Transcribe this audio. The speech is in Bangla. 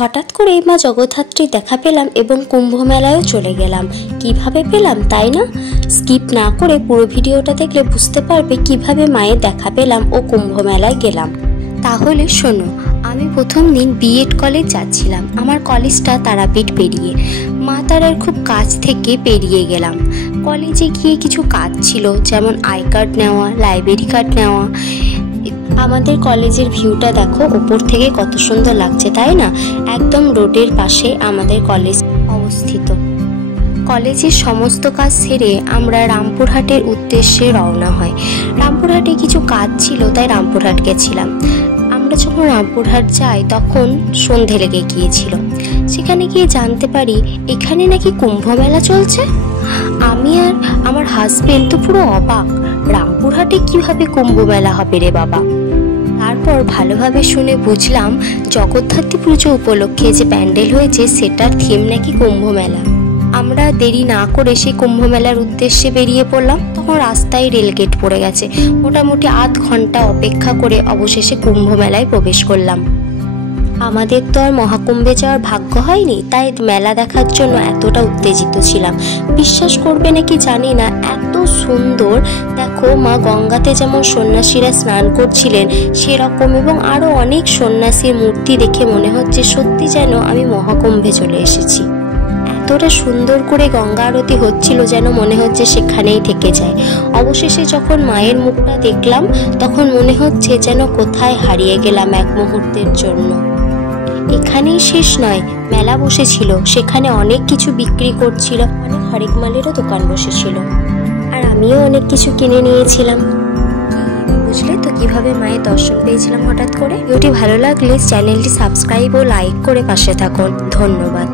হঠাৎ করে মা জগদ্ধাত্রী দেখা পেলাম এবং কুম্ভ মেলায়ও চলে গেলাম। কিভাবে পেলাম তাই না? স্কিপ না করে পুরো ভিডিওটা দেখলে বুঝতে পারবে কিভাবে মায়ের দেখা পেলাম ও কুম্ভ মেলায় গেলাম। তাহলে শোনো, আমি প্রথম দিন বিএড কলেজ যাচ্ছিলাম। আমার কলেজটা তারাপীঠ পেরিয়ে, মা তারার খুব কাছ থেকে পেরিয়ে গেলাম। কলেজে গিয়ে কিছু কাজ ছিল, যেমন আই কার্ড নেওয়া, লাইব্রেরি কার্ড নেওয়া। আমাদের কলেজের ভিউটা দেখো, উপর থেকে কত সুন্দর লাগছে তাই না? একদম রোডের পাশে আমাদের কলেজ অবস্থিত। কলেজের সমস্ত কাজ সেরে আমরা রামপুরহাটের উদ্দেশ্যে রওনা হয়। রামপুরহাটে কিছু কাজ ছিল তাই রামপুরহাট গেছিলাম। আমরা যখন রামপুরহাট যাই তখন সন্ধে লেগে গিয়েছিল। সেখানে গিয়ে জানতে পারি এখানে নাকি কুম্ভ মেলা চলছে। আমি আর আমার হাজবেন্ড তো পুরো অবাক, রামপুরহাটে কিভাবে কুম্ভ মেলা হবে রে বাবা। তারপর ভালোভাবে শুনে বুঝলাম জগদ্ধাত্রী পুজো উপলক্ষে যে প্যান্ডেল হয়েছে সেটার থিম নাকি কুম্ভ মেলা। আমরা দেরি না করে সেই কুম্ভ মেলার উদ্দেশ্যে বেরিয়ে পড়লাম। তখন রাস্তায় রেলগেট পড়ে গেছে। মোটামুটি আধ ঘন্টা অপেক্ষা করে অবশেষে কুম্ভ মেলায় প্রবেশ করলাম। আমাদের তো আর মহাকুম্ভে যাওয়ার ভাগ্য হয়নি, তাই মেলা দেখার জন্য এতটা উত্তেজিত ছিলাম। বিশ্বাস করবে নাকি জানি না, এত সুন্দর। দেখো, মা গঙ্গাতে যেমন সন্ন্যাসীরা স্নান করছিলেন সেরকম, এবং আরও অনেক সন্ন্যাসীর মূর্তি দেখে মনে হচ্ছে সত্যি যেন আমি মহাকুম্ভে চলে এসেছি। এতটা সুন্দর করে গঙ্গা আরতি হচ্ছিল যেন মনে হচ্ছে সেখানেই থেকে যায়। অবশেষে যখন মায়ের মুখটা দেখলাম তখন মনে হচ্ছে যেন কোথায় হারিয়ে গেলাম এক মুহূর্তের জন্য। এখানেই শেষ নয়, মেলা বসেছিল, সেখানে অনেক কিছু বিক্রি করছিল, অনেক হরেক মালেরও দোকান বসেছিল, আর আমিও অনেক কিছু কিনে নিয়েছিলাম। বুঝলে তো কিভাবে মায়ের দর্শন পেয়েছিলাম হঠাৎ করে। ভিডিওটি ভালো লাগলে চ্যানেলটি সাবস্ক্রাইব ও লাইক করে পাশে থাকুন। ধন্যবাদ।